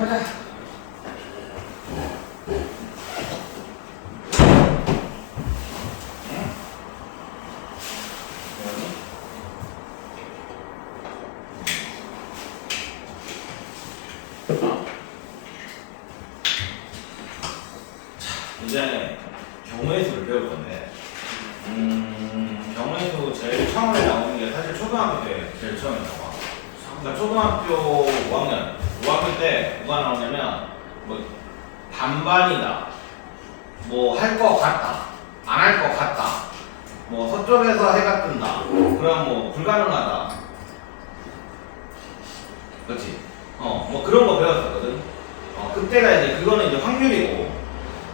해보자. 이제 경우의 수를 배울 건데, 경우의 수 제일 처음에 나오는 게 사실 초등학교 때 제일 처음에 나와. 그러니까 초등학교 5학년 때 뭐가 나오냐면, 뭐 반반이다, 뭐 할 거 같다, 안 할 거 같다, 뭐 서쪽에서 해가 뜬다, 그럼 뭐 불가능하다, 그렇지? 뭐 그런 거 배웠었거든. 그때가 이제 그거는 이제 확률이고.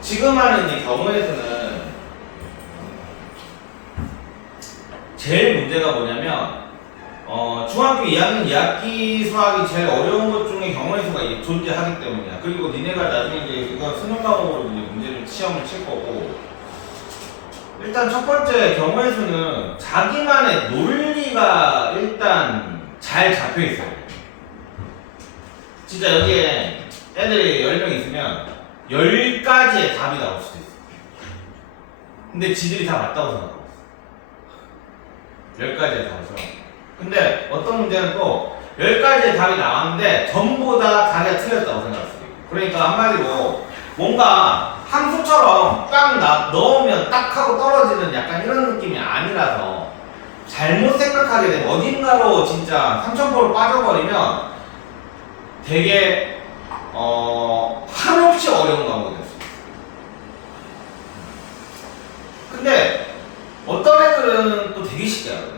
지금 하는 이제 경우의 수는 제일 문제가 뭐냐면 중학교 2학년 2학기 수학이 제일 어려운 것 중에 경우의 수가 존재하기 때문이야. 그리고 니네가 나중에 이제 이거 수능 과목으로 이제 문제를 시험을 칠 거고, 일단 첫 번째 경우의 수는 자기만의 논리가 일단 잘 잡혀 있어요. 진짜 여기에 애들이 10명 있으면 10가지의 답이 나올 수도 있어. 근데 지들이 다 맞다고 생각하고 있어. 10가지의 답이죠. 근데 어떤 문제는 또 10가지의 답이 나왔는데 전부 다 자기가 틀렸다고 생각할 수도 있고. 그러니까 한마디로 뭔가 함수처럼 딱 넣으면 딱 하고 떨어지는 약간 이런 느낌이 아니라서 잘못 생각하게 되면 어딘가로 진짜 삼천포로 빠져버리면 되게 한없이 어려운 과목이 됐어. 근데 어떤 애들은 또 되게 쉽게 하거든.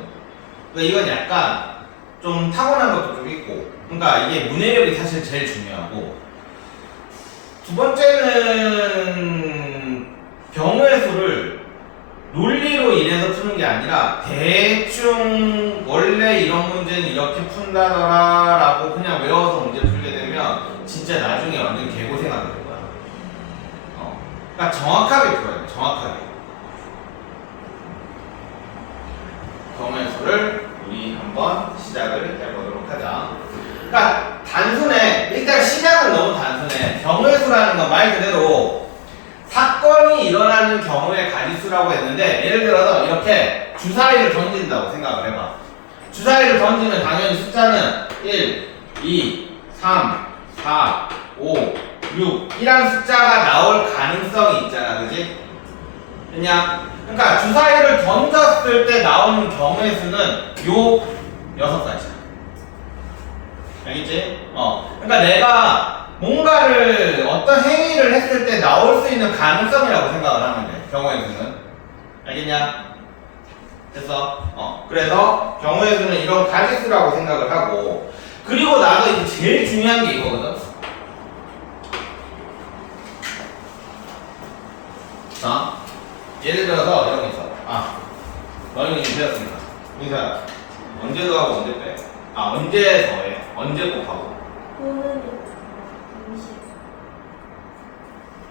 그러니까 이건 약간 좀 타고난 것도 좀 있고, 그러니까 이게 문해력이 사실 제일 중요하고, 두 번째는 경우의 수를 논리로 인해서 푸는 게 아니라 대충 원래 이런 문제는 이렇게 푼다더라 라고 그냥 외워서 문제 풀게 되면 진짜 나중에 완전 개고생하게 될 거야. 그러니까 정확하게 풀어야 돼. 정확하게. 경우의 수를 우리 한번 시작을 해보도록 하자. 그러니까 단순해. 일단 시작은 너무 단순해. 경우의 수라는 건 말 그대로 사건이 일어나는 경우의 가지수라고 했는데, 예를 들어서 이렇게 주사위를 던진다고 생각을 해봐. 주사위를 던지면 당연히 숫자는 1, 2, 3, 4, 5, 6 이란 숫자가 나올 가능성이 있잖아, 그지? 됐냐? 그러니까 주사위를 던졌을 때 나오는 경우의 수는 요 6가지야. 알겠지? 그러니까 내가 뭔가를 어떤 행위를 했을 때 나올 수 있는 가능성이라고 생각을 하면 돼. 경우의 수는. 알겠냐? 됐어? 그래서 경우의 수는 이런 가지수라고 생각을 하고, 그리고 나도 이제 제일 중요한 게 이거거든. 예를 들어서 이런 거 있어. 너희는 이제 배웠습니다. 민서야, 언제 더하고 언제 빼? 언제 더해? 언제 곱하고?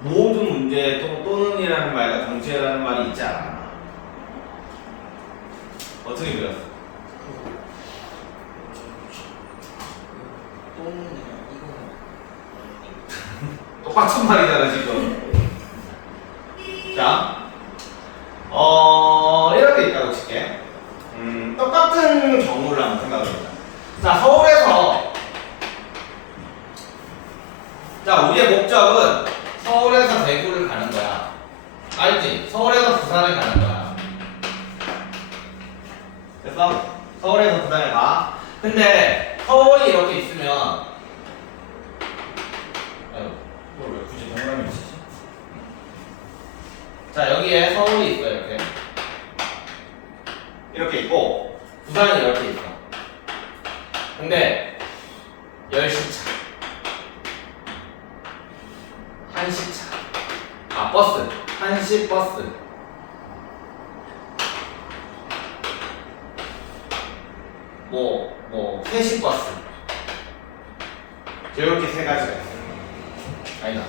모든 문제에 또는이라는 말과 동시에라는 말이 있지 않아. 어떻게 배웠어? 똑같은 말이잖아 지금. 자, 이런 게 있다고 칠게. 똑같은 경우를 한번 생각해 보자. 자, 서울에서, 자, 우리의 목적은 서울에서 대구를 가는 거야. 알지? 서울에서 부산을 가는 거야. 됐어? 서울에서 부산에 가. 근데 서울이 이렇게 있으면, 이걸 왜 굳이 동그라미 치지? 자, 여기에 서울이 있어. 이렇게 있고 부산이 이렇게 있어. 근데 10시 차, 1시 차, 버스, 1시 버스, 뭐 3시 버스, 이렇게 세 가지가 있어. 아니다.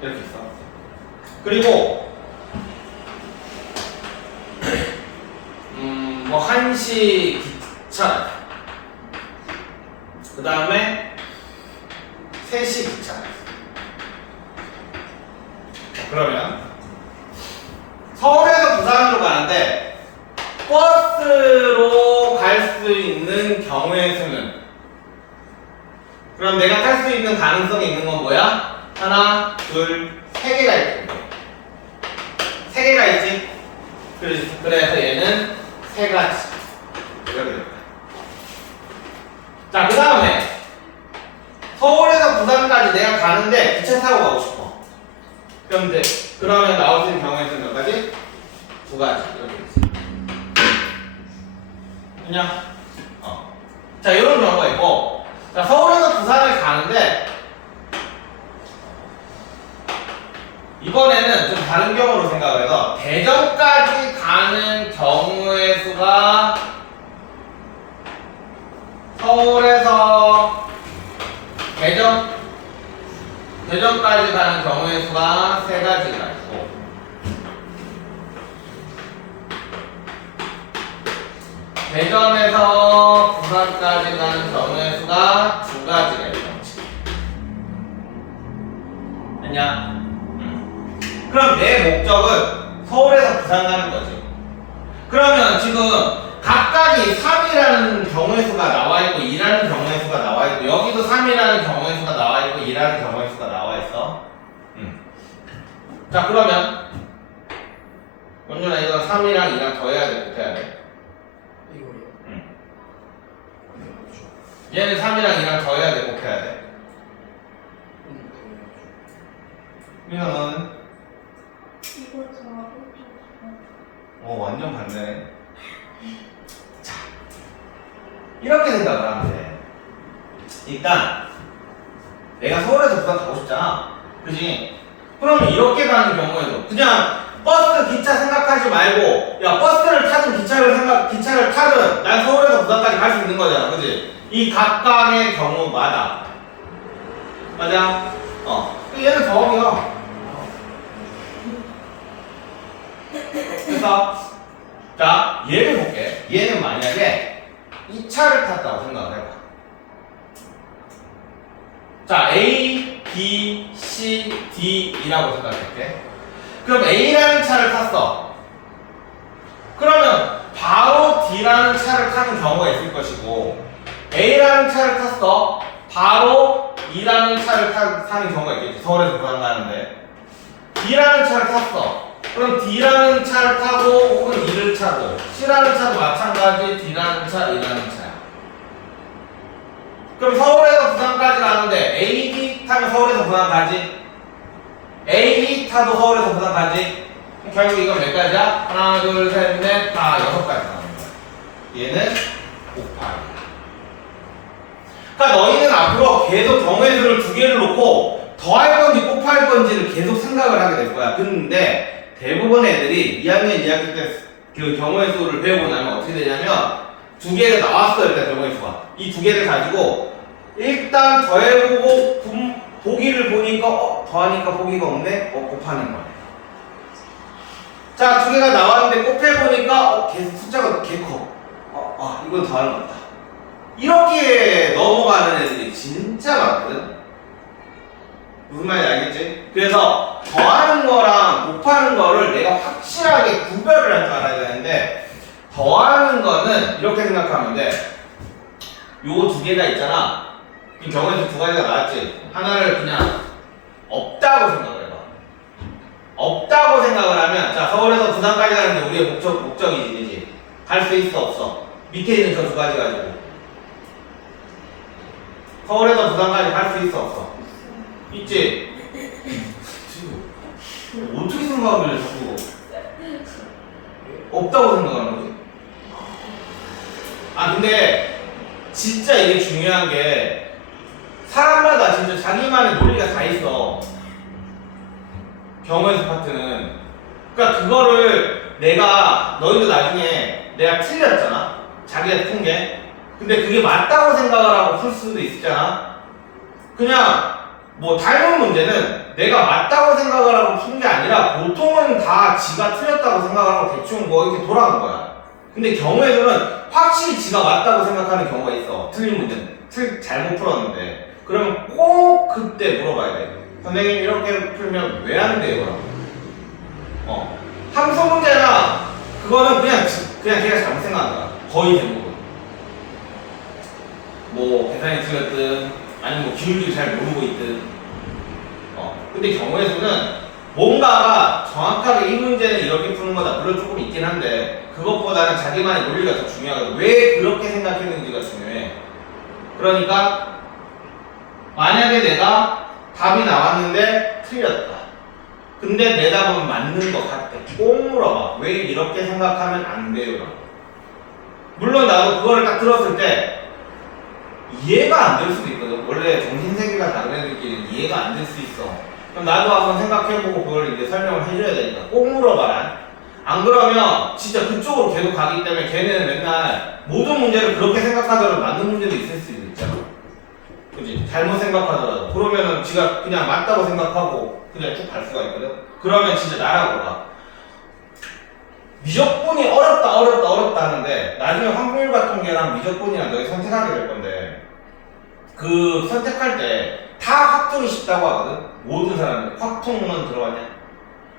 이렇게 있어. 그리고 1시 기차, 그 다음에 3시 기차. 그러면 서울에서 부산으로 가는데 버스로 갈 수 있는 경우의 수는, 그럼 내가 탈 수 있는 가능성이 있는 건 뭐야? 하나, 둘, 3개가 있고 3개가 있지? 그래서 얘는 3가지 이렇게 됩니다. 자, 그 다음에 서울에서 부산까지 내가 가는데 기차 타고 가고 싶어. 그러면 나올 수 있는 경우의 수는 몇 가지? 2가지 이렇게 되지. 그냥 자, 이런 경우가 있고, 자, 서울에서 부산을 가는데 이번에는 좀 다른 경우로 생각을 해서 대전까지 가는 경우의 수가, 서울에서 대전까지 가는 경우의 수가 3가지가 있고, 대전에서 부산까지 가는 경우의 수가 2가지가 있는 거지. 됐냐? 그럼 내 목적은 서울에서 부산 가는 거지. 그러면 지금 각각이 3이라는 경우의 수가 나와 있고 2라는 경우의 수가 나와 있고, 여기도 3이라는 경우의 수가 나와 있고 2라는 경우의 수가 나와 있어. 자, 그러면 원준아, 이거 3이랑 2랑 더해야 돼, 곱해야 돼? 이거요? 얘는 3이랑 2랑 더해야 돼, 곱해야 돼? 민아, 너는? 이거 저하고 완전 반대네. 자, 이렇게 생각을 하면 돼. 일단 내가 서울에서 부산 가고 싶잖아, 그지? 그러면 이렇게 가는 경우에도 그냥 버스, 기차 생각하지 말고, 야, 버스를 타든 기차를 타든 난 서울에서 부산까지 갈 수 있는 거잖아, 그지? 이 각각의 경우마다. 맞아? 얘는 더하기야. 그래서 자, 얘를 볼게. 얘는 만약에 이 차를 탔다고 생각을 해봐. 자, A, B, C, D이라고 생각할게. 그럼 A라는 차를 탔어. 그러면 바로 D라는 차를 타는 경우가 있을 것이고, A라는 차를 탔어. 바로 E라는 차를 타는 경우가 있겠지. 서울에서 부산 가는데. B라는 차를 탔어. 그럼 D라는 차를 타고 혹은 E를 타고, C라는 차도 마찬가지 D라는 차, E라는 차야. 그럼 서울에서 부산까지 가는데 A, B 타면 서울에서 부산 가지? A, B 타도 서울에서 부산 가지? 결국 이건 몇 가지야? 하나, 둘, 셋, 넷, 다 6가지 나오는 거야. 얘는 곱하기. 그러니까 너희는 앞으로 계속 경우의 수를 2개를 놓고 더할 건지 곱할 건지를 계속 생각을 하게 될 거야. 근데 대부분의 애들이 2학년 2학기 때 그 경우의 수를 배우고 나면 어떻게 되냐면 2개가 나왔어요. 일단 경우의 수가 이 2개를 가지고 일단 더해보고 보기를 보니까 더하니까 보기가 없네? 곱하는 거야. 자, 2개가 나왔는데 곱해보니까 숫자가 개 커. 이건 더하는 거다. 이렇게 넘어가는 애들이 진짜 많거든. 무슨 말인지 알겠지? 그래서 더하는 거랑 곱하는 거를 내가 확실하게 구별을 할 줄 알아야 되는데, 더하는 거는 이렇게 생각하면 돼. 요 2개가 있잖아. 이 경우에서 2가지가 나왔지. 하나를 그냥 없다고 생각을 해봐. 없다고 생각을 하면, 자, 서울에서 부산까지 가는 게 우리의 목적이지, 그지? 갈 수 있어, 없어? 밑에 있는 저 2가지 가지고 서울에서 부산까지 갈 수 있어, 없어? 있지? 어떻게 생각하길래 자꾸 없다고 생각하는 거지? 근데 진짜 이게 중요한 게, 사람마다 진짜 자기만의 논리가 다 있어. 경우의 수 파트는. 그러니까 그거를 너희도 나중에 내가 틀렸잖아, 자기가 푼 게. 근데 그게 맞다고 생각을 하고 풀 수도 있잖아. 그냥 뭐 닮은 문제는 내가 맞다고 생각을 하고 푼 게 아니라 보통은 다 지가 틀렸다고 생각을 하고 대충 뭐 이렇게 돌아간 거야. 근데 경우의 수는 확실히 지가 맞다고 생각하는 경우가 있어. 틀린 문제는 잘못 풀었는데. 그러면 꼭 그때 물어봐야 돼. 선생님 이렇게 풀면 왜 안 돼요? 라고. 함수 문제나 그거는 그냥 걔가 잘못 생각한 거야. 거의 대부분. 뭐 계산이 틀렸든 아니면 뭐 기울기를 잘 모르고 있든. 근데 경우의 수는 뭔가가 정확하게 이 문제는 이렇게 푸는 거다. 물론 조금 있긴 한데 그것보다는 자기만의 논리가 더 중요하거든. 왜 그렇게 생각했는지가 중요해. 그러니까 만약에 내가 답이 나왔는데 틀렸다. 근데 내 답은 맞는 것 같아. 꼭 물어봐. 왜 이렇게 생각하면 안 돼요? 물론 나도 그거를 딱 들었을 때 이해가 안 될 수도 있거든. 원래 정신세계가 다른 애들끼리는 이해가 안 될 수 있어. 그럼 나도 한번 생각해보고 그걸 이제 설명을 해줘야 되니까 꼭 물어봐라. 안 그러면 진짜 그쪽으로 계속 가기 때문에 걔는 맨날 모든 문제를 그렇게 생각하더라도 맞는 문제도 있을 수도 있잖아. 그치? 잘못 생각하더라도. 그러면은 지가 그냥 맞다고 생각하고 그냥 쭉 갈 수가 있거든. 그러면 진짜 나라고 가. 미적분이 어렵다 하는데 나중에 확률과통계랑 미적분이랑 너희 선택하게 될 건데 그 선택할 때 다 확통이 쉽다고 하거든. 모든 사람들 확통은 들어봤냐?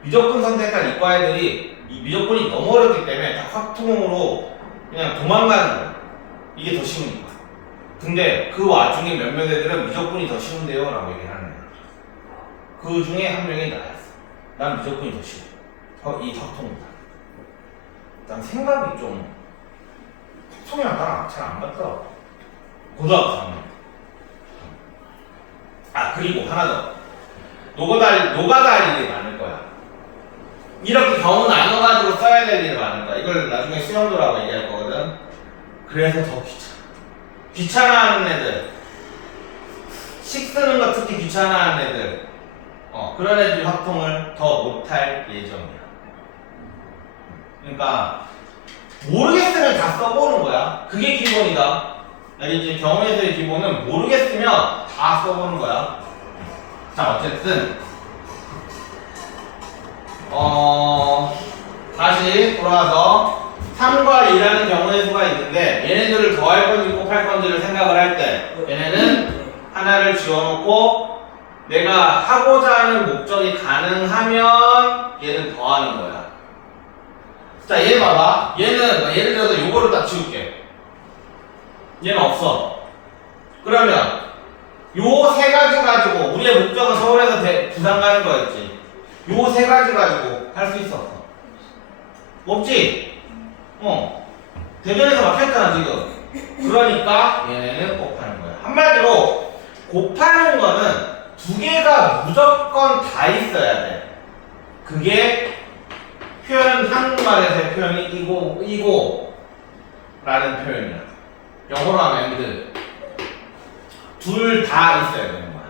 미적분 선택한 이과 애들이 이 미적분이 너무 어렵기 때문에 다 확통으로 그냥 도망가는 거야. 이게 더 쉬우니까. 근데 그 와중에 몇몇 애들은 미적분이 더 쉬운데요 라고 얘기를 하는 거야. 그 중에 한 명이 나였어. 난 미적분이 더 쉬워. 이 확통보다. 난 생각이 좀 속이랑 나랑 잘 안 맞더라고. 고등학교 3년. 그리고 하나 더. 노가다 할 일이 많을 거야. 이렇게 경우 나눠가지고 써야 될 일이 많을 거야. 이걸 나중에 수영도라고 얘기할 거거든. 그래서 더 귀찮아하는 애들. 식 쓰는 거 특히 귀찮아하는 애들. 그런 애들이 확통을 더 못할 예정이야. 그러니까 모르겠으면 다 써보는 거야. 그게 기본이다. 알겠지? 경우에서의 기본은 모르겠으면 다 써보는 거야. 자, 어쨌든 다시 돌아와서 3과 2라는 경우의 수가 있는데 얘네들을 더할 건지 곱할 건지를 생각을 할 때 얘네는 하나를 지워놓고 내가 하고자 하는 목적이 가능하면 얘는 더하는 거야. 자, 얘 봐봐. 얘는 예를 들어서 요거를 딱 지울게. 얘는 없어. 그러면 요 세 가지 가지고 우리의 목적은 서울에서 부산 가는 거였지. 요 세 가지 가지고 할 수 있어 없어? 없지? 대전에서 막혔잖아 지금. 그러니까 얘네는 곱하는 거야. 한마디로 곱하는 거는 두 개가 무조건 다 있어야 돼. 그게 표현, 한국말에서의 표현이 이고 라는 표현이야. 영어로 하면 둘 다 있어야 되는 거야.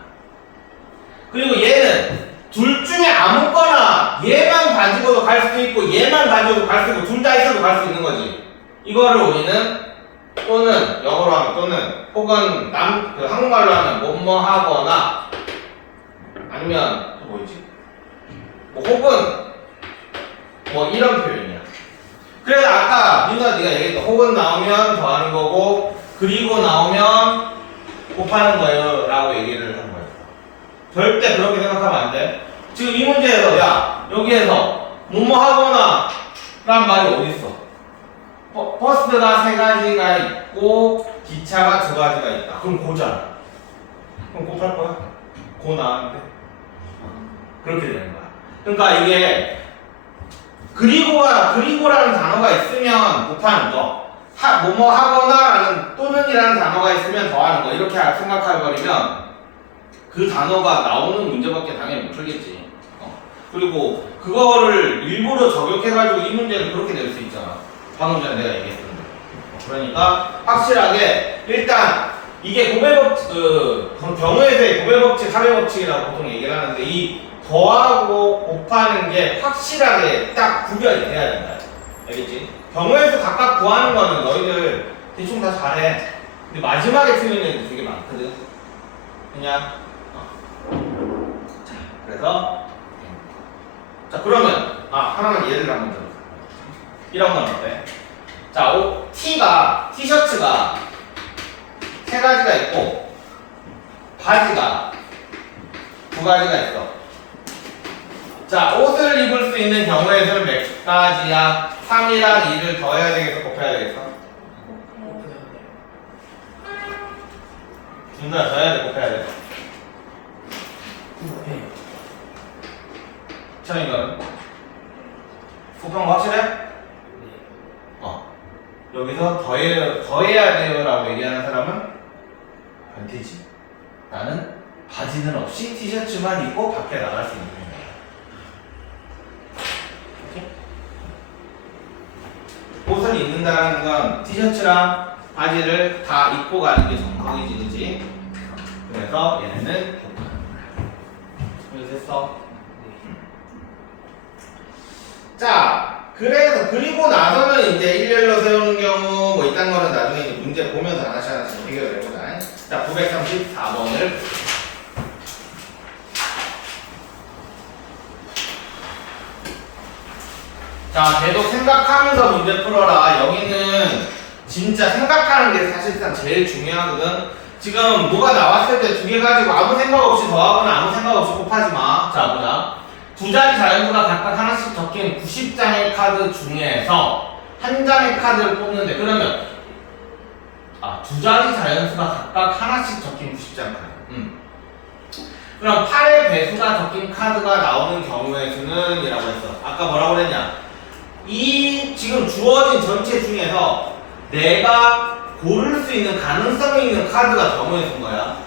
그리고 얘는 둘 중에 아무거나 얘만 가지고도 갈 수도 있고 얘만 가지고도 갈 수 있고 둘 다 있어도 갈 수 있는 거지. 이거를 우리는 또는 영어로 하면 또는 혹은 한국말로 하면 뭐뭐 하거나 아니면 또 뭐 있지? 뭐 혹은 뭐 이런 표현이야. 그래서 아까 민아 네가 얘기했던 혹은 나오면 더하는 거고 그리고 나오면 곱하는 거예요 라고 얘기를 한 거예요. 절대 그렇게 생각하면 안 돼. 지금 이 문제에서 야 여기에서 뭐뭐 하거나 라는 말이 어디 있어? 버스가 세 가지가 있고 기차가 두 가지가 있다. 그럼 고잖아. 그럼 곱할 거야? 고 나왔는데 그렇게 되는 거야. 그러니까 이게 그리고라는 단어가 있으면 곱하는 거, 뭐뭐 하거나라는 또는이라는 단어가 있으면 더하는 거 이렇게 생각해버리면 그 단어가 나오는 문제밖에 당연히 못 풀겠지. 그리고 그거를 일부러 저격해가지고 이 문제를 그렇게 낼 수 있잖아. 방금 전에 내가 얘기했던 거. 그러니까 확실하게 일단 이게 경우에서의 고배법칙, 합의법칙이라고 보통 얘기를 하는데 이 더하고 곱하는 게 확실하게 딱 구별이 돼야 된다. 알겠지? 경우에서 각각 구하는 거는 너희들 대충 다 잘해. 근데 마지막에 틀리는 애들 되게 많거든. 그냥 자, 그래서 자 그러면 하나만 예를 한번 들어. 이런 건 어때? 자, 티셔츠가 세 가지가 있고 바지가 두 가지가 있어. 자, 옷을 입을 수 있는 경우의 수는 몇 가지야? 3이랑 2를 더해야 되겠어? 곱해야 되겠어? 둘 다 더해야 돼? 곱해야 돼? 자, 이거는 곱한 거 확실해? 여기서 더해야 돼요 라고 얘기하는 사람은 변태지. 나는 바지는 없이 티셔츠만 입고 밖에 나갈 수 있는 거야. 옷을 입는다는 건 티셔츠랑 바지를 다 입고 가는 게 정석이지, 그지? 그래서 얘네는 됐어. 자, 그리고 나서는 이제 일렬로 세우는 경우 뭐 이딴 거는 나중에 이제 문제 보면서 하나씩 해결을 해보자. 자, 934번을 자, 계속 생각하면서 문제 풀어라. 여기는 진짜 생각하는 게 사실상 제일 중요하거든. 지금 뭐가 나왔을 때 두 개 가지고 아무 생각 없이 더하거나 아무 생각 없이 곱하지 마. 자, 보자. 두 자리 자연수가 각각 하나씩 적힌 90장의 카드 중에서 한 장의 카드를 뽑는데, 그러면 두 자리 자연수가 각각 하나씩 적힌 90장 카드. 그럼 8의 배수가 적힌 카드가 나오는 경우의 수는 이라고 했어. 아까 뭐라고 그랬냐? 이 지금 주어진 전체 중에서 내가 고를 수 있는 가능성이 있는 카드가 경우의 수인 거야.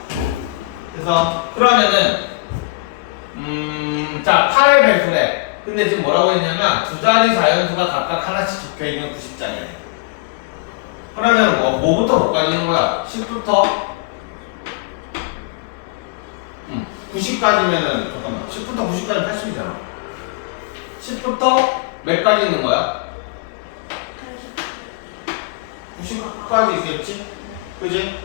그래서 그러면은 자, 8의 배수래. 근데 지금 뭐라고 했냐면 두 자리 자연수가 각각 하나씩 적혀있는 90장이래. 그러면 뭐부터 못 가지는 거야? 10부터 90까지면은 잠깐만, 10부터 90까지 80이잖아. 10부터 몇 가지 있는 거야? 90까지 있겠지? 그지?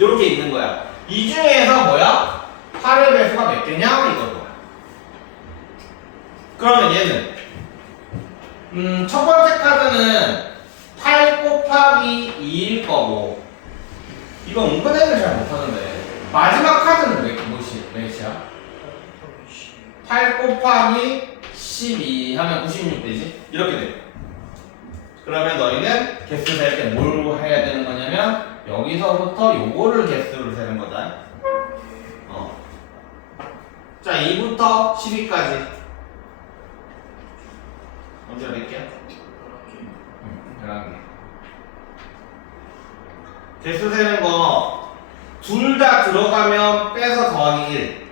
요렇게 있는 거야. 이 중에서 뭐야? 8의 배수가 몇 개냐? 이거야. 그러면 얘는 첫 번째 카드는 8 곱하기 2일 거고, 이거 은근 애들 잘 못하는데 마지막 카드는 몇이야? 8 곱하기 12 하면 96 되지? 이렇게 돼. 그러면 너희는 개수 셀 때 뭘 해야 되는 거냐면 여기서부터 요거를 개수를 세는 거다. 자, 2부터 12까지 먼저 낼게요. 11개. 개수 세는 거 둘 다 들어가면 빼서 더하기 1,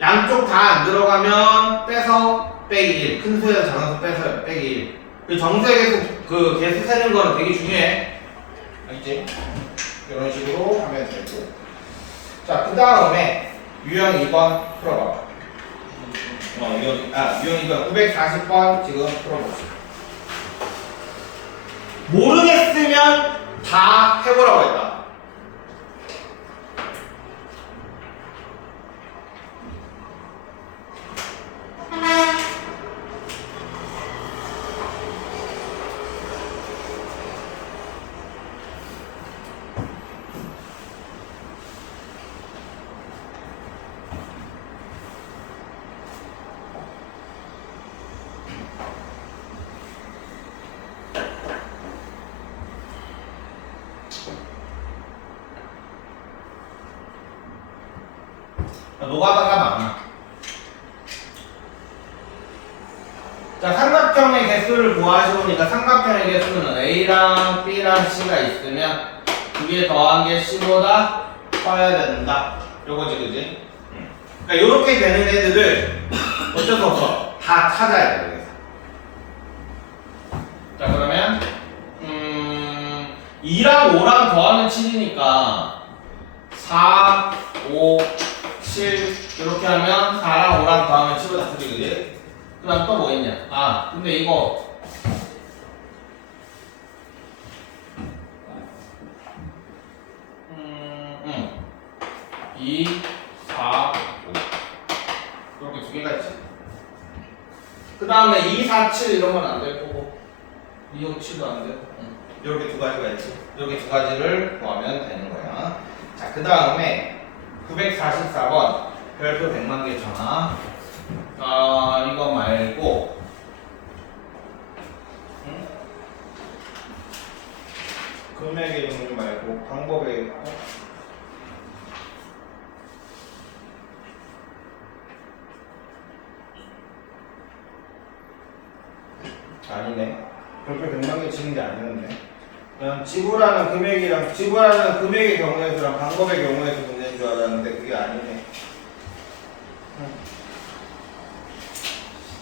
양쪽 다 안 들어가면 빼서 빼기 1, 큰 수에서 작은 수 빼서 빼기 1. 그 정수의 개수, 그 개수 세는 거는 되게 중요해. 알겠지? 이런 식으로 하면 되고. 자, 그 다음에 유형 2번 풀어봐. 유형 2번 940번 지금 풀어보자. 모르겠으면 다 해보라고 했다. 노가다가 많아. 자, 삼각형의 개수를 구하시오니까 삼각형의 개수는 A랑 B랑 C가 있으면 두 개 더한 게 C보다 커야 된다. 요거지, 그지? 그러니까 요렇게 되는 애들을 어쩔 수 없어. 다 찾아야 돼, 여기서. 자, 그러면 2랑 5랑 더하면 7이니까 4, 5, 7 이렇게 하면 4랑 5랑 더하면 7보다 크지, 그지? 그 다음 또 뭐 있냐? 근데 이거 2, 4, 5 이렇게 두 개가 있지. 그 다음에 2, 4, 7 이런 건 안 될 거고 2, 5, 7도 안 되고 이렇게 두 가지가 있지. 이렇게 두 가지를 구하면 되는 거야. 자, 그 다음에 944번 별표 100만 개 전화. 이거 말고 금액의 종류 말고 방법의 아니네. 별표 100만 개 치는 게 아니었네. 그냥 지불하는 금액의 경우에서랑 방법의 경우에서 문제인 줄 알았는데 그게 아니네.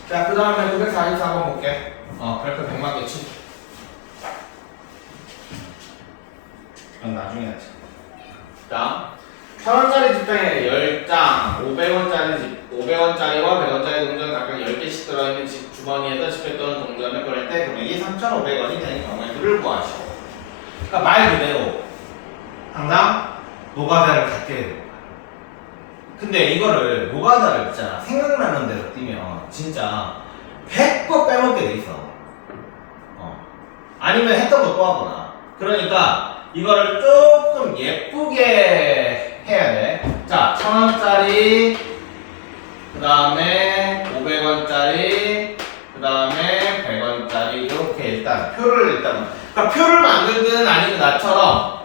자, 그 다음에 944번 볼게. 별표 100만 개 치. 그건 나중에 하지. 자, 1000원짜리 집장에 10장, 500원짜리와 100원짜리 동전 각각 10개씩 들어있는 주머니에다 지폐 또는 동전을 꺼낼 때 금액이 3,500원이 되는 경우의 수를 구하시오. 그러니까 말 그대로 항상 노가다를 갖게 되는 거야. 근데 이거를 노가다를 있잖아. 생각나는 대로 뛰면 진짜 100번 빼먹게 돼 있어. 아니면 했던 거 또 하거나. 그러니까 이거를 조금 예쁘게 해야 돼. 자, 1000원짜리, 그 다음에 500원짜리, 그 다음에 100원짜리 이렇게 일단 표를 그러니까 표를 만들든 아니면 나처럼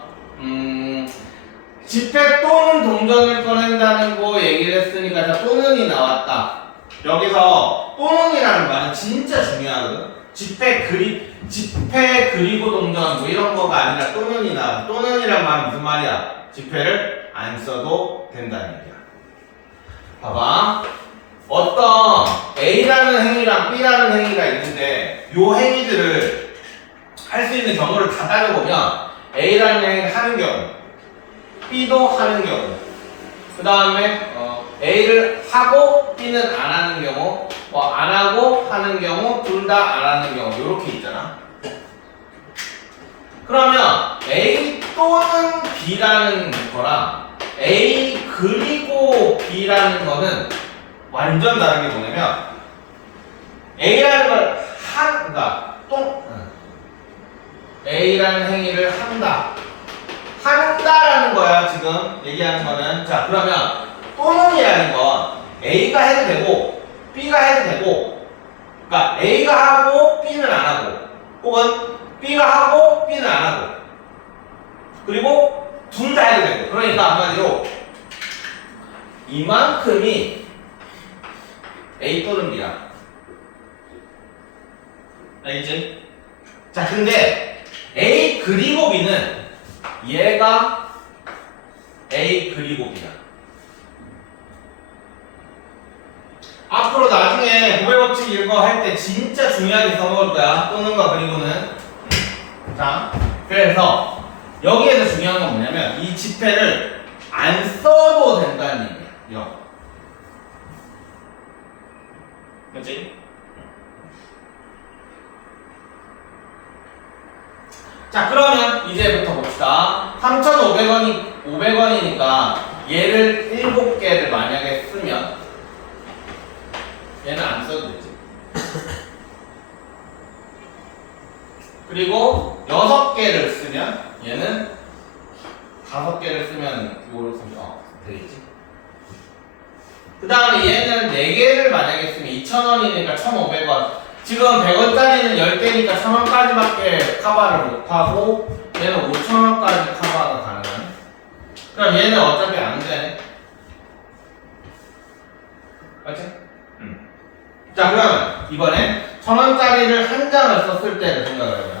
지폐 또는 동전을 꺼낸다는 거 얘기를 했으니까 자, 또는이 나왔다. 여기서 또는이라는 말은 진짜 중요하거든. 지폐 그리고 동전 뭐 이런 거가 아니라 또는이란 말은 무슨 말이야? 지폐를 안 써도 된다는 얘기야. 봐봐. 어떤 A라는 행위랑 B라는 행위가 있는데 요 행위들을 할 수 있는 경우를 다 따져보면 A라는 행위를 하는 경우, B도 하는 경우, 그 다음에 A를 하고 B는 안 하는 경우, 안 하고 하는 경우, 둘 다 안 하는 경우 이렇게 있잖아. 그러면 A 또는 B라는 거랑 A 그리고 B라는 거는 완전 다른 게 뭐냐면 A라는 걸 그러니까 A라는 행위를 한다라는 거야 지금 얘기하는 거는. 자, 그러면 또는이라는 건 A가 해도 되고 B가 해도 되고, 그러니까 A가 하고 B는 안 하고, 혹은 B가 하고 B는 안 하고, 그리고 둘 다 해도 되고. 그러니까 한마디로 이만큼이 A 또는 B야. 알겠지? 자, 근데 A 그리고 B는 얘가 A 그리고 B야. 앞으로 나중에 고백법칙 이런 거 할 때 진짜 중요하게 써먹을 거야. 또는과 그리고는. 자, 그래서 여기에서 중요한 건 뭐냐면 이 지폐를 안 써도 된다는 얘기야. 그렇지? 자, 그러면 이제부터 봅시다. 3,500원이니까 얘를 7개를 만약에 쓰면 얘는 안 써도 되지. 그리고 6개를 쓰면 얘는 5개를 쓰면 이거를 쓰면 되겠지. 그 다음에 얘는 4개를 만약에 쓰면 2,000원이니까 1,500원. 지금 100원짜리는 10개니까 1,000원까지밖에 커버를 못하고 얘는 5,000원까지 커버가 가능하네. 그럼 얘는 어차피 안 되네. 맞지? 자, 그러면 이번에 1,000원짜리를 한 장을 썼을 때를 생각을 해보자.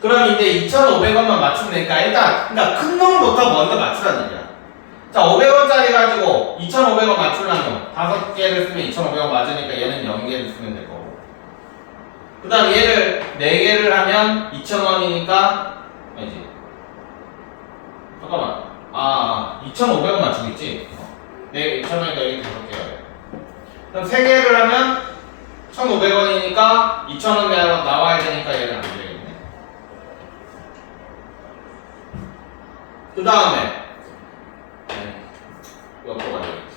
그럼 이제 2,500원만 맞추면 되니까 일단 그러니까 큰 놈부터 먼저 맞추라는 얘기야. 자, 500원짜리 가지고 2,500원 맞추려면 5개를 쓰면 2,500원 맞으니까 얘는 0개를 쓰면 될 거고. 그 다음 얘를 4개를 하면 2,000원이니까 아니지. 잠깐만. 2,500원 맞추겠지? 2,000원이니까 여기 5개가 돼. 그럼 3개를 하면 1,500원이니까 2,000원 나와야 되니까 얘는 안 되겠네. 그 다음에 옆으로 가야 되겠지.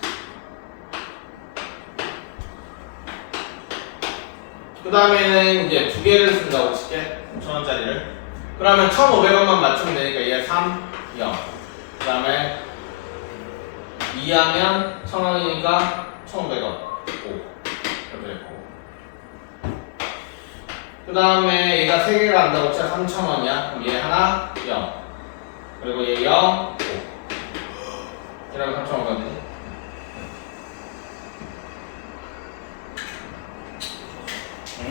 그 다음에는 이제 2개를 쓴다고 1,000원짜리를. 그러면 1,500원만 맞추면 되니까 얘 3, 0. 그 다음에 2 하면 1,000원이니까 1,500원. 5. 이렇게 됐고. 그 다음에 얘가 3개가 간다고 치면 3,000원이야. 그럼 얘 하나, 0. 그리고 얘 0, 5. 이러면 3,500원 되지? 응?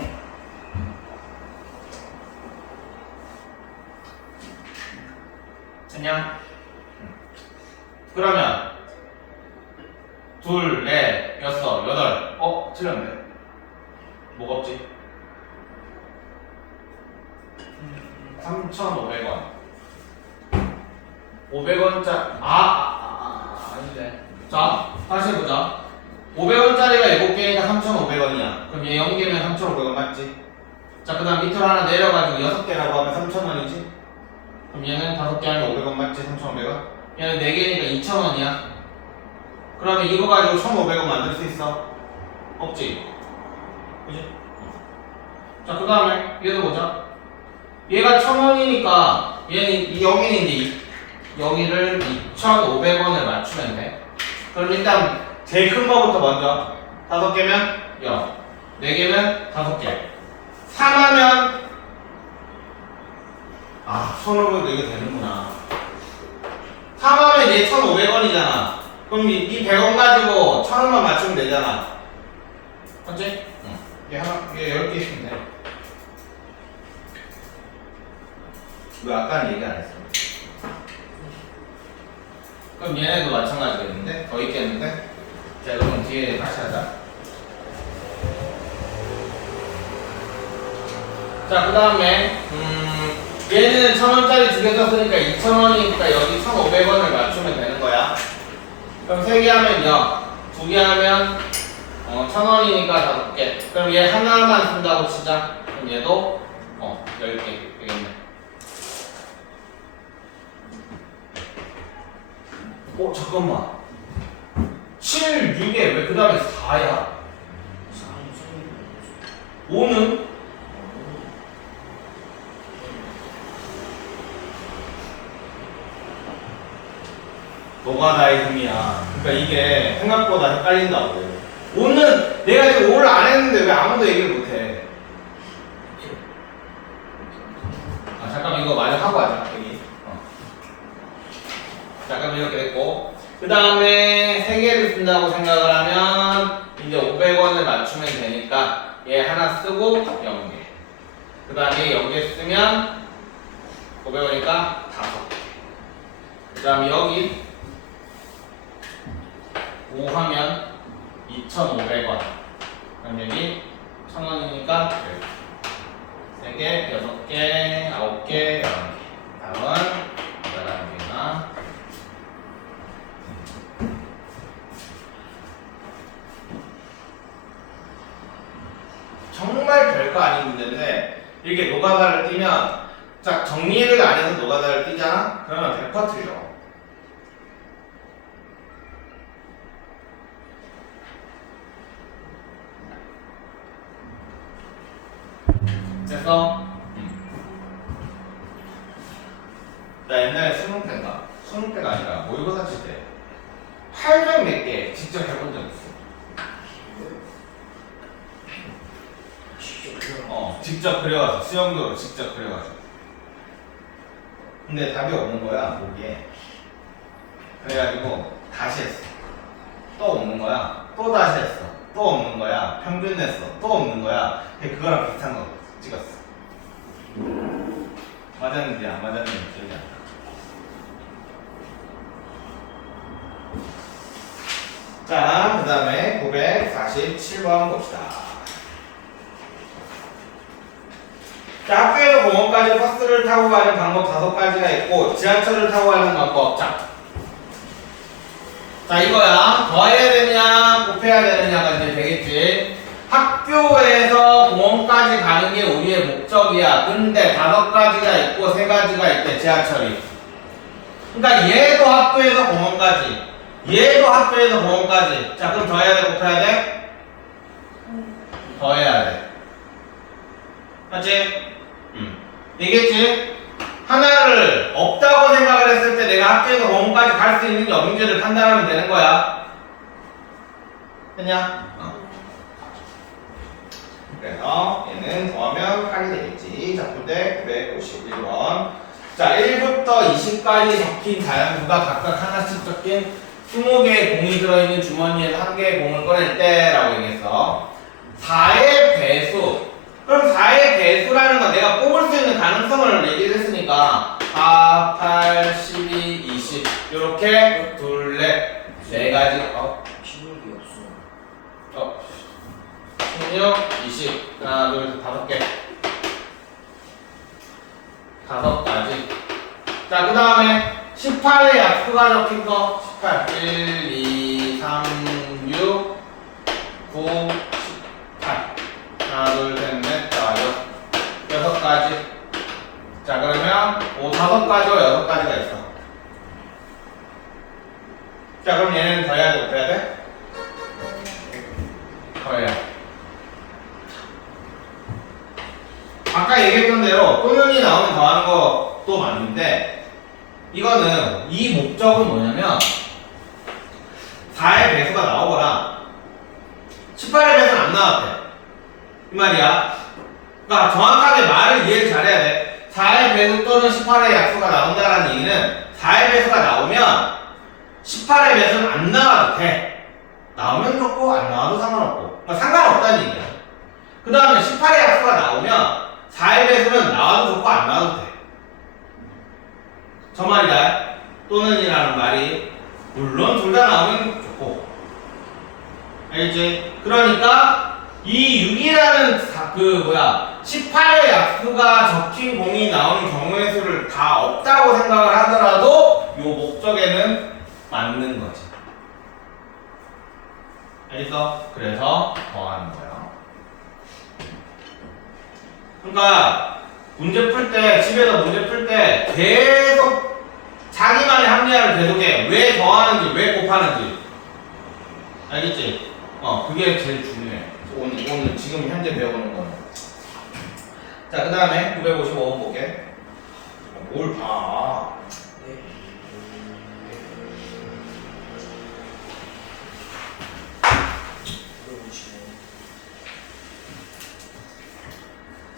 됐냐? 그러면 둘, 넷, 여섯, 여덟. 틀렸네. 뭐가 없지? 3,500원. 500원짜리. 아닌데. 자, 다시 해보자. 500원짜리가 7개니까 3,500원이야. 그럼 얘 0개면 3,500원 맞지? 자, 그 다음 밑으로 하나 내려가지고 6개라고 하면 3,000원이지? 그럼 얘는 5개 하면 500원 맞지? 3,500원? 얘는 4개니까 2,000원이야. 그러면 이거 가지고 1,500원 만들 수 있어? 없지? 그지? 자, 그 다음에 얘도 보자. 얘가 1,000원이니까 얘는 여기는 이제 여기를 2,500원을 맞추면 돼. 그럼 일단 제일 큰 거부터 먼저 5개면 0, 4개면 5개, 3하면 손으로도 이거 되는구나. 3하면 얘 1,500원이잖아. 그럼 이 100원 가지고 1,000원만 맞추면 되잖아. 맞지? 응. 얘 10개 있으면 돼. 왜 아까는 얘기 안 했어? 그럼 얘네도 마찬가지겠는데? 더 있겠는데? 자, 그럼 뒤에 다시 하자. 자, 그 다음에 얘는 1,000원짜리 2개 썼으니까 2,000원이니까 여기 1,500원을 맞추면 되는 거야. 그럼 3개 하면 0, 2개 하면 1,000원이니까 5개. 그럼 얘 하나만 쓴다고 치자. 그럼 얘도 10개 되겠네. 잠깐만. 7, 6에 왜 그 다음에 4야? 5는? 노가다의 힘이야. 그러니까 이게 생각보다 헷갈린다고. 5는 내가 지금 5를 안 했는데 왜 아무도 얘기를 못해? 잠깐 이거 마저 하고 하자. 여기. 잠깐 이렇게 됐고, 그 다음에 3개를 쓴다고 생각을 하면 이제 500원을 맞추면 되니까 얘 하나 쓰고 0개. 그 다음에 0개 쓰면 500원이니까 5개. 그 다음에 여기 5 하면 2,500원. 그럼 여기 1,000원이니까 3개, 6개, 9개, 11개. 다음은 11개나 정말 별거 아닌 문제인데 이렇게 노가다를 띄면 자 정리를 안 해서 노가다를 띄잖아? 그러면 100% 틀려. 됐어? 나 옛날에 수능때가 아니라 모의고사 칠 때 800 몇 개 직접 해본 적 있어. 직접 그려가서 수영도 직접 그려가서. 근데 답이 없는 거야 보기에. 그래가지고 다시 했어. 또 없는 거야. 또 다시 했어. 또 없는 거야. 평균 냈어. 또 없는 거야. 그거랑 비슷한 거 찍었어. 맞았는지 안 맞았는지 기억이 안 나. 자, 그 다음에 947번 봅시다. 자, 학교에서 공원까지 버스를 타고 가는 방법 5가지가 있고 지하철을 타고 가는 방법. 자 이거야. 더해야 되느냐 곱해야 되느냐가 이제 되겠지. 학교에서 공원까지 가는 게 우리의 목적이야. 근데 5가지가 있고 3가지가 있대 지하철이. 그러니까 얘도 학교에서 공원까지, 얘도 학교에서 공원까지. 자 그럼 더해야 돼 곱해야 돼? 더해야 돼. 맞지? 얘기했지? 하나를 없다고 생각을 했을 때 내가 합계해서 공까지 갈 수 있는지 없는지를 판단하면 되는 거야. 됐냐? 그래서 얘는 더하면 8이 되겠지. 자, 근데 951번. 자, 1부터 20까지 적힌 자연수가 각각 하나씩 적힌 20개의 공이 들어있는 주머니에서 한 개의 공을 꺼낼 때라고 얘기했어. 4의 배수. 그럼 4의 배수라는 건 내가 뽑을 수 있는 가능성을 얘기를 했으니까 4, 8, 12, 20 이렇게 둘, 넷, 네 가지 16이 없어. 16, 20 하나, 둘, 셋, 5개 5가지. 자, 그 다음에 18의 약수가 적힌 거 18 1, 2, 3, 6 9, 18 하나, 둘, 셋, 넷, 자, 6가지. 자, 그러면 5가지와 6가지가 있어. 자, 그럼 얘는 더해야 돼, 곱해야 돼? 더해야. 아까 얘기했던 대로 또는이 나오면 더하는 것도 맞는데 이거는 이 목적은 뭐냐면 4의 배수가 나오거나 18의 배수는 안 나왔대. 이 말이야. 그러니까 정확하게 말을 이해를 잘해야 돼. 4의 배수 또는 18의 약수가 나온다는 얘기는 4의 배수가 나오면 18의 배수는 안 나와도 돼. 나오면 좋고 안 나와도 상관없고. 그러니까 상관없다는 얘기야. 그 다음에 18의 약수가 나오면 4의 배수는 나와도 좋고 안 나와도 돼. 저 말이다. 또는이라는 말이 물론 둘 다 나오면 좋고. 알겠지? 그러니까 이 6이라는 18의 약수가 적힌 공이 나오는 경우의 수를 다 없다고 생각을 하더라도 이 목적에는 맞는 거지. 알겠어? 그래서 더하는 거야. 그러니까 문제 풀 때, 집에서 문제 풀 때 계속 자기만의 합리화를 계속해. 왜 더하는지, 왜 곱하는지. 알겠지? 그게 제일 중요해. 오늘 지금 현재 배우는 거는. 자, 그 다음에 955번 볼게. 뭘 봐.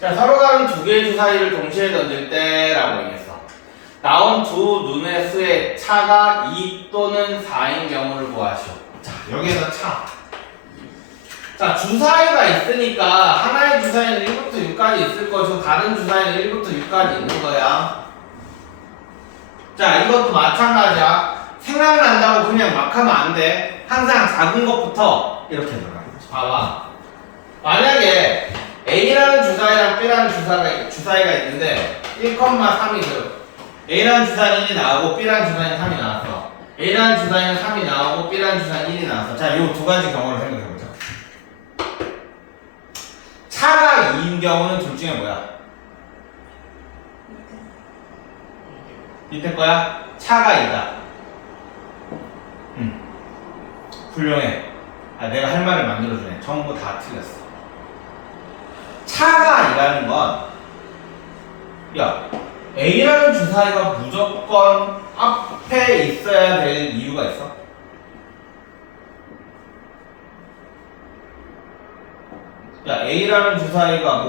자, 서로 다른 두 개의 주사위를 동시에 던질 때라고 얘기했어. 나온 두 눈의 수의 차가 2 또는 4인 경우를 구하시오. 자, 여기에서 차. 자, 주사위가 있으니까 하나의 주사위는 1부터 6까지 있을 것이고 다른 주사위는 1부터 6까지 있는 거야. 자, 이것도 마찬가지야. 생각난다고 그냥 막 하면 안 돼. 항상 작은 것부터 이렇게 들어가. 봐봐. 만약에 A라는 주사위랑 B라는 주사위가 있는데 1,3이 A라는 주사위는 1이 나오고 B라는 주사위는 3이 나왔어. A라는 주사위는 3이 나오고 B라는 주사위는 1이 나왔어. 자, 이 두 가지 경우를 생각해보자. 차가 2인 경우는 둘 중에 뭐야? 밑에 거야? 차가 2다. 훌륭해. 내가 할 말을 만들어주네. 전부 다 틀렸어. 차가 2라는 건, 야, A라는 주사위가 무조건 앞에 있어야 될 이유가 있어? 야, A라는 주사위가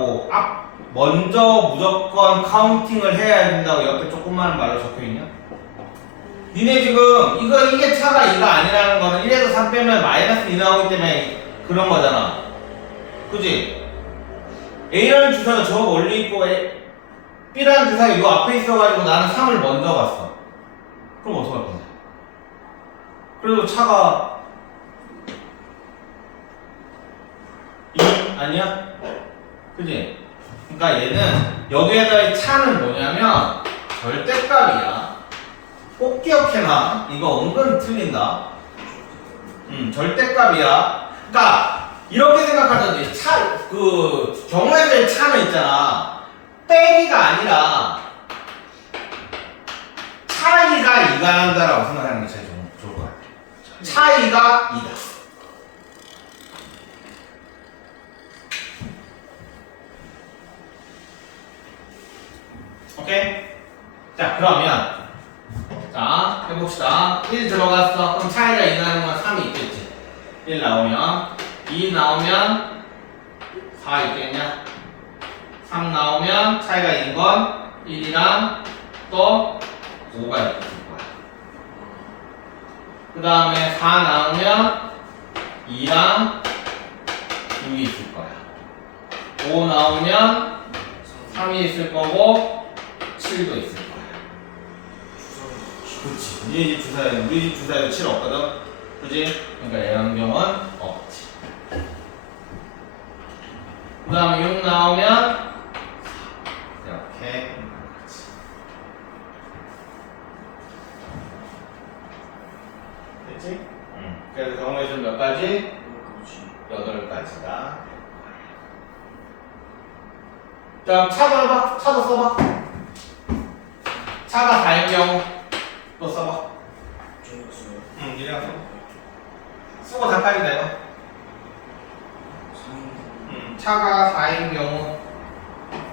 먼저 무조건 카운팅을 해야 된다고 옆에 조그마한 말로 적혀있냐? 니네 지금 이게 차가 2가 아니라는 거는 1에서 3 빼면 마이너스 2 나오기 때문에 그런 거잖아. 그지? A라는 주사위가 저 멀리 있고 B라는 주사위가 이 앞에 있어가지고 나는 3을 먼저 봤어. 그럼 어떡할 건데? 그래도 차가 2 아니야? 그지? 그러니까 얘는 여기에다의 차는 뭐냐면 절대값이야. 꼭 기억해놔. 이거 은근 틀린다. 절대값이야. 그러니까 이렇게 생각하던지 경우에서의 차는 있잖아. 빼기가 아니라 차이가 2가 난다라고 생각하는 게 제일 좋을 것 같아. 차이가 2다. 오케이? 자, 그러면 자, 해봅시다. 1 들어갔어. 그럼 차이가 2 나는 건 3이 있겠지. 1 나오면 2 나오면 4 있겠냐? 3 나오면 차이가 2인 건 1이랑 또 5가 있을 거야. 그 다음에 4 나오면 2랑 6이 있을 거야. 5 나오면 3이 있을 거고 7도 있을 거야. 그렇지. 니네 집 주사에 우리 집 주사에도 7 없거든. 그지? 그러니까 애완경은 없지. 그 다음에 6 나오면 이렇게 됐지? 응. 그래서 경우의 수 몇 가지? 8가지가. 다음 차도 해봐. 차도 써봐. 차가 4인 경우 또 써봐. 응, 이래가 써. 쓰고 답까지 내봐. 차가 4인 경우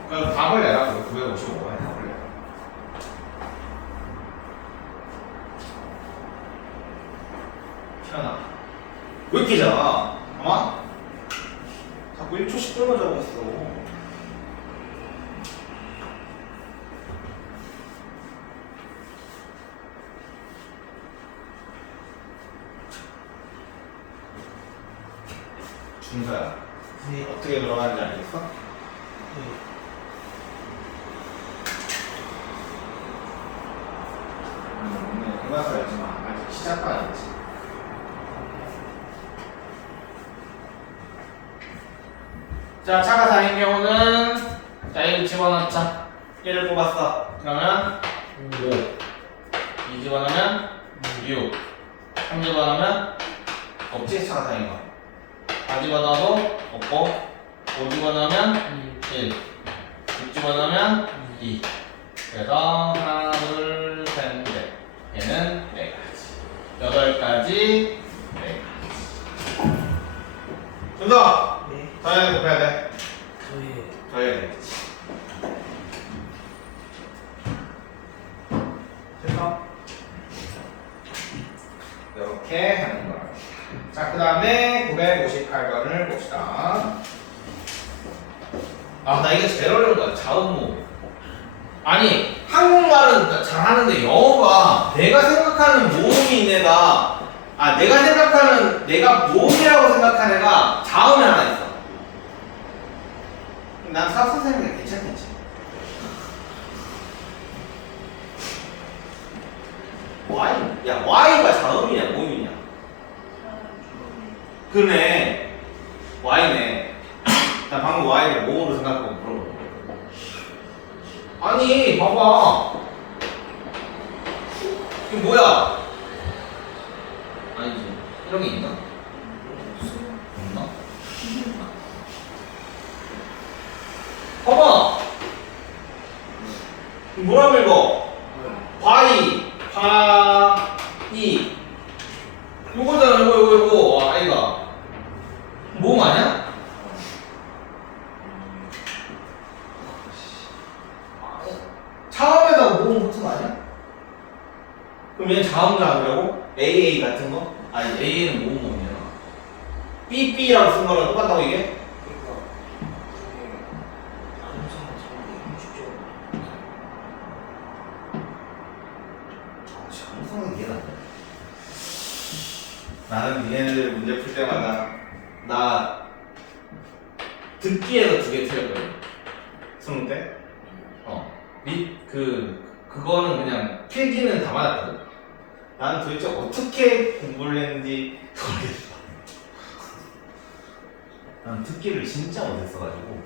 그럼 답을 내라. 955에 답을 내라. 태어나. 왜 이렇게 작아? 아마? 자꾸 1초씩 끊어져고 있어. 준서야, 어떻게 들어가는지 알겠어? 오늘 공부해서 알지만 아직 시작도 아니지. 자, 차가 4인 경우는 자, 1 집어넣자. 1을 뽑았어. 그러면 5 2 집어넣으면 6 3 집어넣으면 없지? 차가 4인 거 4 집어넣어도 없고 5 집어넣으면 1 6 집어넣으면 2 그래서 하나 둘 셋 넷 얘는 4가지 8가지 4가지 준서! 네. 더해야 돼 곱해야 돼? 저희 더해야 되겠지 됐어? 이렇게 하는 거야. 자, 그 다음에 958번을 봅시다. 아, 나 이게 제일 어려운 거야. 자음모. 아니, 한국말은 잘하는데 영어가 내가 생각하는 모음이 있는 애가 내가 생각하는 내가 모음이라고 생각하는 애가 자음이 하나 있어. 난 사업 선생님이 괜찮겠지. Y? 야, Y가 자음이냐 모음이냐? 그네. Y네. 나 방금 Y를 모음으로 생각하고 물어보는 거야. 아니, 봐봐. 이게 뭐야? 아니지. 이런 게 있나? 없나? 봐봐. 뭐라고 읽어? Y, 이. 요거잖아, 이거. 와, 아이가. 모음 아니야? 자음에다가 모음 붙은 거 아니야? 그럼 얘는 자음자음이라고? AA 같은 거? 아니, AA는 모음이야. BB라고 쓴 거랑 똑같다고 이게? 그러니까 다른 사람 처음 형식적으로 항상 이해가 안 돼. 나는 니네들 문제 풀 때마다 나 듣기에서 2개 틀렸거든. 수능 때. 그거는 그냥 필기는 다 맞았거든. 나는 도대체 어떻게 공부를 했는지 모르겠어. 난 듣기를 진짜 못했어가지고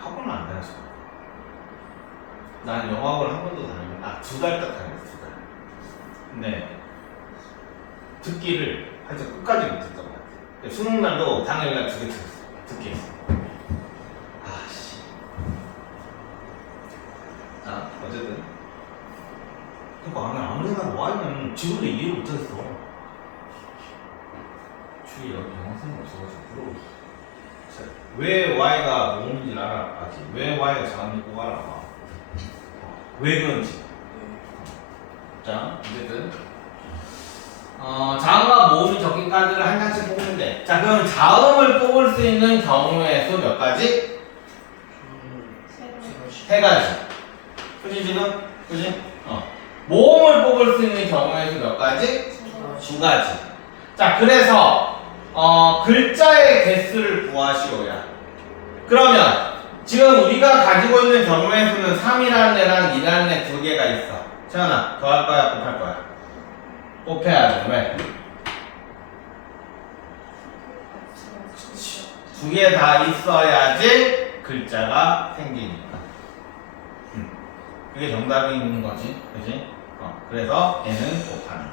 학원을 안 다녔어. 난 영어학원 한 번도 다니고 2달 딱 다녔어. 2달. 근데 듣기를 하여튼 끝까지 못했던 것 같아. 수능날도 당일날 2개 틀었어. 듣기. 아씨. 어쨌든. 그러니까 아무리 생각해도 Y는 지금도 이해를 못했어. 주위에 여기 영어 선생님 없어가지고 부러워. 왜 y가 모음인지 알아야지. 왜 y가 작은지 꼭 알아봐. 왜 그런지. 자, 어쨌든 자음과 모음이 적힌 카드를 한 장씩 뽑으면 돼. 자, 그럼 자음을 뽑을 수 있는 경우의 수 몇 가지? 세 가지. 그지 지금? 그지? 모음을 뽑을 수 있는 경우의 수 몇 가지? 두 가지. 자, 그래서 글자의 개수를 구하시오야. 그러면 지금 우리가 가지고 있는 경우의 수는 3이라는 애랑 2라는 애 두 개가 있어. 채연아, 더할 거야, 곱할 거야? 곱해야 돼. 왜? 두 개 다 있어야지 글자가 생기니까. 그게 정답이 있는 거지. 그지? 그래서 얘는 곱하는.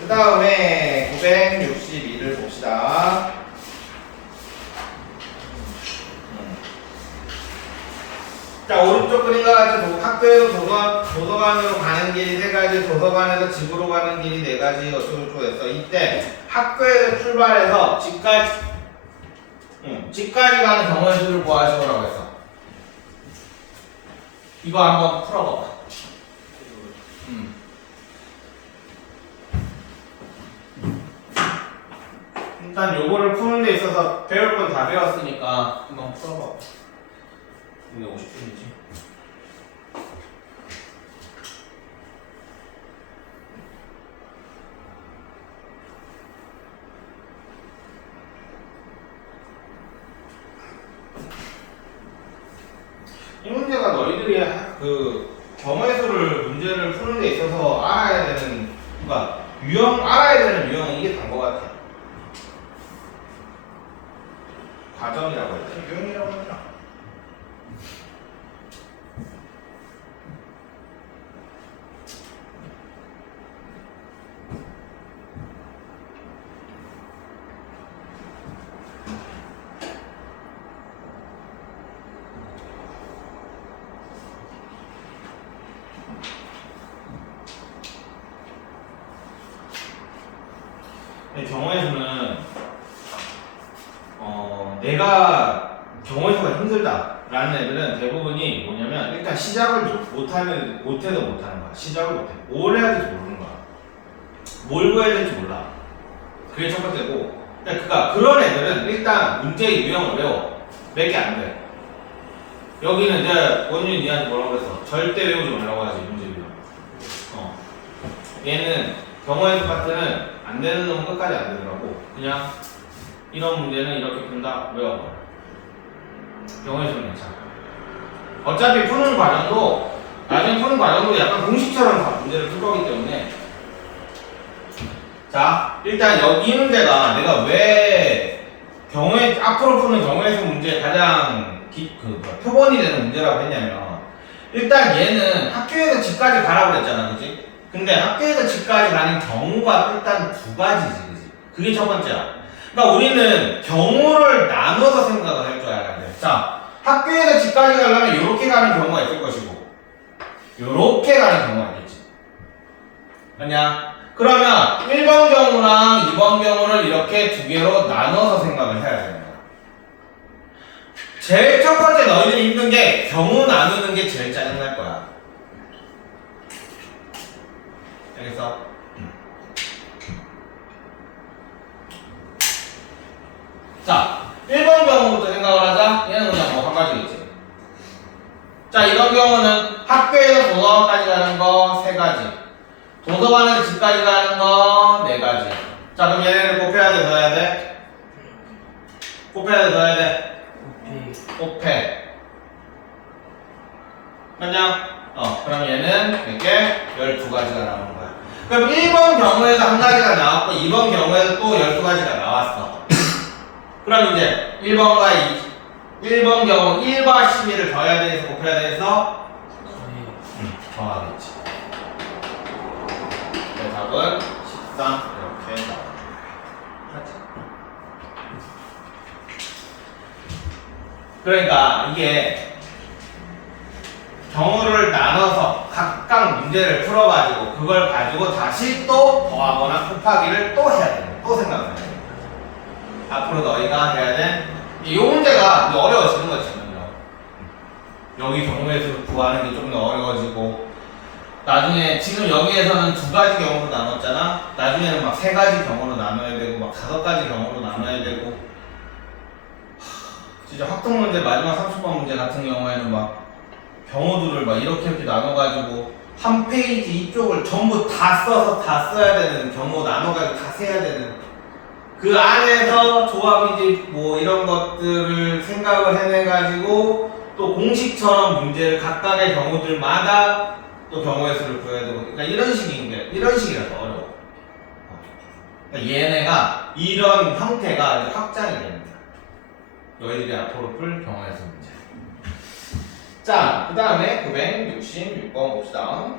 그 다음에 962를 봅시다. 자, 오른쪽 그림과 같이 학교에서 도서관으로 가는 길이 세 가지, 도서관에서 집으로 가는 길이 네 가지, 어쩌고저쩌고 했어. 이때 학교에서 출발해서 집까지 가는 경우의 수를 구하시오라고 했어. 이거 한번 풀어봐봐. 일단 요거를 푸는 데 있어서 배울 건 다 배웠으니까 한번 풀어봐. 이게 50분이지. 이 문제가 너희들이 그 경우의 수를 문제를 푸는 데 있어서 알아야 되는, 그러니까 알아야 되는 유형은 이게 단 것 같아. 과정이라고 해야 되나? 유형이라고 해야 되나? 경우의 수는 내가 경우의 수가 힘들다라는 애들은 대부분이 뭐냐면 일단 시작을 못해도 못하는 거야. 시작을 못해. 뭘 해야 될지 모르는 거야. 뭘 구해야 될지 몰라. 그게 첫 번째고. 그러니까 그런 애들은 일단 문제의 유형을 외워. 몇 개 안 돼. 여기는 내가 원준이 니한테 뭐라고 그랬어? 절대 외우지 말라고 하지, 문제 유형. 얘는 경우의 수 파트는 안 되는 놈은 끝까지 안 되더라고. 그냥 이런 문제는 이렇게 푼다, 외워봐. 경우의 수는 괜찮아. 어차피 푸는 과정도, 나중에 푸는 과정도 약간 공식처럼 다 문제를 풀 거기 때문에. 자, 일단 여기 이 문제가 내가 왜 앞으로 푸는 경우의 수 문제에 가장 표본이 되는 문제라고 했냐면, 일단 얘는 학교에서 집까지 가라고 그랬잖아, 그치? 근데 학교에서 집까지 가는 경우가 일단 두 가지지, 그치? 그게 첫 번째야. 그러니까 우리는 경우를 나눠서 생각을 할 줄 알아야 돼. 자, 학교에서 집까지 가려면 이렇게 가는 경우가 있을 것이고, 이렇게 가는 경우가 있겠지. 아니야? 그러면 1번 경우랑 2번 경우를 이렇게 두 개로 나눠서 생각을 해야 되는 거야. 제일 첫 번째 너희들이 힘든 게 경우 나누는 게 제일 짜증날 거야. 알겠어? 자, 1번 경우부터 생각을 하자. 얘는 그냥 뭐 한 가지겠지. 자, 이런 경우는 학교에서 도서관까지 가는 거 3가지. 도서관에서 집까지 가는 거 4가지. 자, 그럼 얘네를 곱해야 돼, 더해야 돼? 곱해야 돼, 더해야 돼? 곱해. 맞냐? 그럼 얘는 이렇게 12가지가 나오는 거야. 그럼 1번 경우에도 한 가지가 나왔고 2번 경우에도 또 12가지가 나왔어. 그럼 이제 1번 경우 1과 12를 더해야 돼서 곱해야 돼서 더하겠지. 답은 13 이렇게 나와. 그러니까 이게 경우를 나눠서 각각 문제를 풀어가지고 그걸 가지고 다시 또 더하거나 곱하기를 또 해야 돼요. 또 생각을 해야 돼요. 앞으로 너희가 해야 돼. 이 문제가 이제 어려워지는 거지. 여기 경우의 수를 구하는 게 좀 더 어려워지고, 나중에 지금 여기에서는 두 가지 경우로 나눴잖아. 나중에는 막 세 가지 경우로 나눠야 되고, 막 다섯 가지 경우로 나눠야 되고. 진짜 확통 문제 마지막 30번 문제 같은 경우에는 막 경우들을 막 이렇게 나눠가지고 한 페이지 이쪽을 전부 다 써서 다 써야 되는 경우 나눠가지고 다 세야 되는, 그 안에서 조합이지 뭐 이런 것들을 생각을 해내가지고 또 공식처럼 문제를 각각의 경우들마다 또 경우의 수를 구해야 되고, 그러니까 이런 식이라서 어려워. 그러니까 얘네가 이런 형태가 이제 확장이 됩니다. 너희들이 앞으로 풀 경우의 수 문제. 자, 그 다음에 966번 봅시다.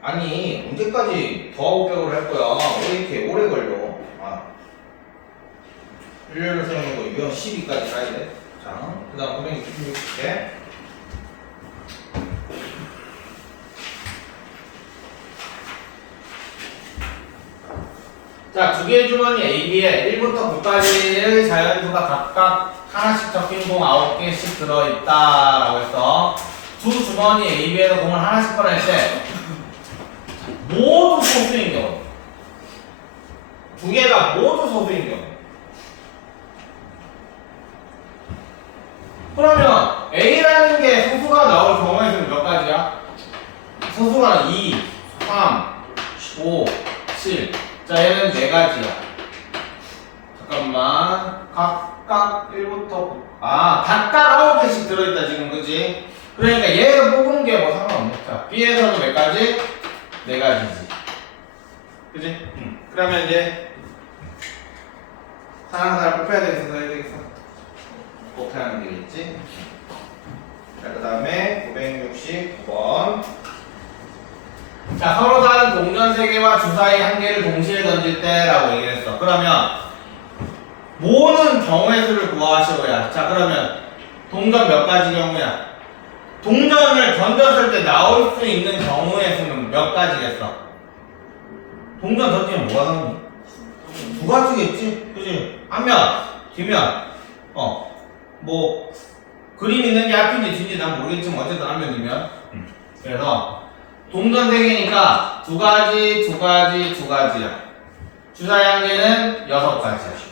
아니, 언제까지 더하고 빼고를 할 거야? 왜 이렇게 오래 걸려? 아, 일렬로 세우는 거 유형 12까지 가야 돼. 자, 그 다음 966개. 자, 두 개의 주머니 A, B에 1부터 9까지의 자연수가 각각 하나씩 적힌 공 9개씩 들어있다라고 했어. 두 주머니 A, B에서 공을 하나씩 꺼낼 때 모두 소수인 경우, 두 개가 모두 소수인 경우, 그러면 A라는 게 소수가 나올 경우의 수는 몇 가지야? 소수가 2, 3, 5, 7. 자, 얘는 4가지야. 잠깐만. 각각 1부터 각각 9개씩 들어있다 지금, 그치? 그러니까 얘에서 뽑은 게 뭐 상관없네. 자, B에서는 몇 가지? 4가지지. 그치? 그러면 이제 하나하나 뽑혀야 되겠어, 해야 되겠어? 곱하면 되겠지? 자, 그 다음에 969번. 자, 서로 다른 동전 3개와 주사위 1개를 동시에 던질 때라고 얘기를 했어. 그러면 모으는 경우의 수를 구하시오야. 자, 그러면 동전 몇 가지 경우야? 동전을 던졌을 때 나올 수 있는 경우의 수는 몇 가지겠어? 동전 던지면 뭐가 나오니? 2가지겠지? 그치? 앞면, 뒷면, 뭐 그림 있는 게 앞인지 뒤인지 난 모르겠지만 어쨌든 앞면이면. 그래서 동전 3개니까 2가지, 2가지, 2가지야. 주사위 1개는 6가지야.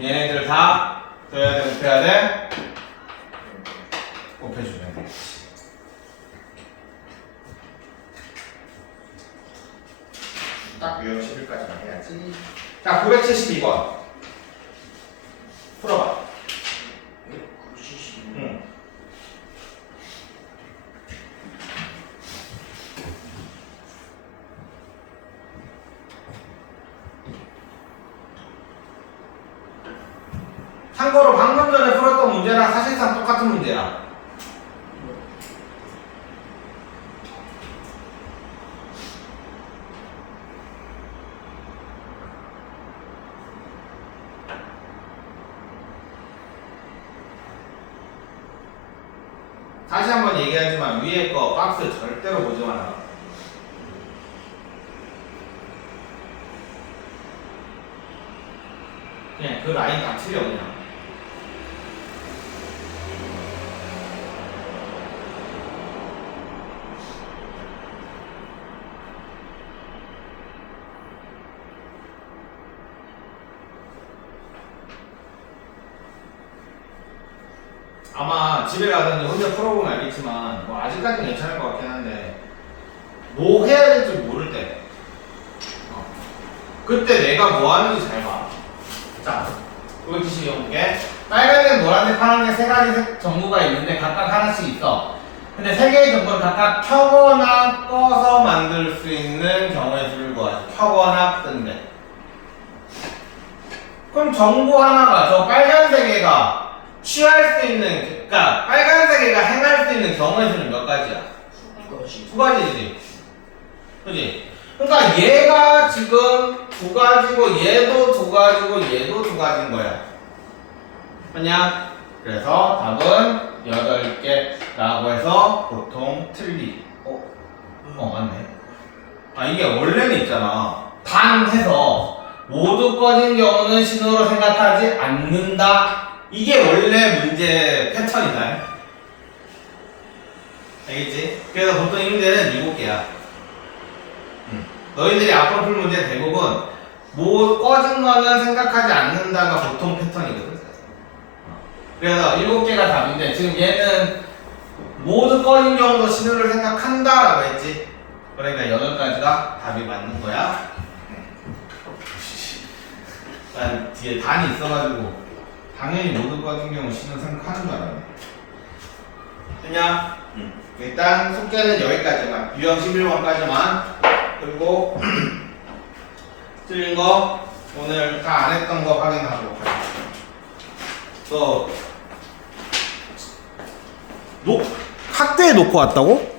얘네들 다 써야 돼, 곱해야 돼? 곱해주면 돼. 딱 유형 11까지만 해야지. 자, 972번. 풀어봐. 970. 응. 참고로 방금 전에 풀었던 문제랑 사실상 똑같은 문제야. 다시 한번 얘기하지만 위에 거 박스 절대로 보지 마라. 그냥 그 라인 다 틀려 그냥. 아마 집에 가서 혼자 풀어보면 알겠지만 뭐 아직까지는 괜찮을 것 같긴 한데 뭐 해야 될지 모를 때 그때 내가 뭐 하는지 잘 봐. 자, 972개 빨간색, 노란색, 파란색 3가지 전구가 있는데 각각 하나씩 있어. 근데 3개의 전구를 각각 켜거나 꺼서 만들 수 있는 경우의 수를 구하지. 켜거나 끈데. 그럼 전구 하나가 저 빨간색애가 취할 수 있는, 그러니까 빨간색애가 행할 수 있는 경우의 수는 몇 가지야? 2가지. 2가지지. 그지? 그러니까 얘가 지금 2가지고 얘도 2가지고 얘도 2가지인 거야. 맞냐? 그래서 답은 8개라고 해서 보통 틀리. 맞네. 이게 원래는 있잖아. 단 해서 모두 꺼진 경우는 신호로 생각하지 않는다. 이게 원래 문제 패턴이다. 알겠지? 그래서 보통 이 문제는 7개야. 너희들이 앞으로 풀 문제 대부분 꺼진 거는 생각하지 않는다가 보통 패턴이거든. 그래서 7개가 답인데 지금 얘는 모두 꺼진 경우도 신호를 생각한다라고 했지. 그러니까 8가지가 답이 맞는 거야. 난 뒤에 단이 있어가지고 당연히 모두 꺼진 경우 신호 생각하는 줄 알았네. 됐냐? 일단 숙제는 여기까지만. 유형 11번까지만. 그리고 틀린 거 오늘 다 안 했던 거 확인하도록 하겠습니다. 또 학대에 놓고 왔다고?